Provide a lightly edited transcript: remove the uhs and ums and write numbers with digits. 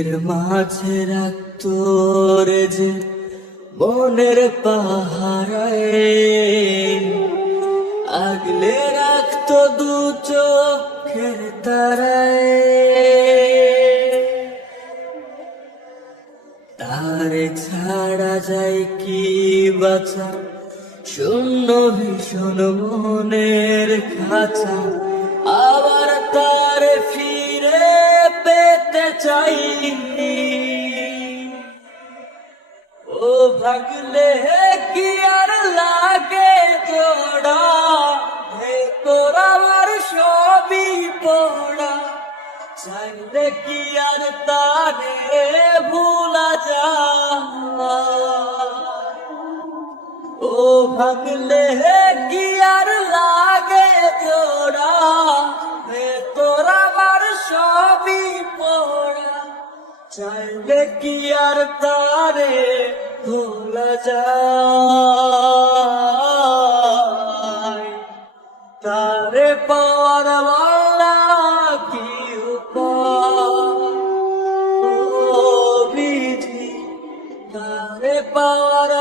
এর মাঝে রাখতো রে যে মনের পাহারায়, আগলে রাখতো দু চোখের তারায়। তারে ছাড়া যায় কি বাঁচা, শূন্য ভীষণ মনের খাঁচা, আবার তারে ফিরে পেতে চাই। ও ভাগলে কি আর লাগে জোড়া, হে তোরা আমার সবই পড়া, চাইলে কি আর তারে ভুলা যায়। ও ভাগলে কি আর লাগে জোড়া, হে তোরা আমার সবই পড়া, চাইলে কি আর তারে ভোলা যায়। তারে পাওয়ার মালা কি উপায়, ও বিধি, তারে পাওয়ার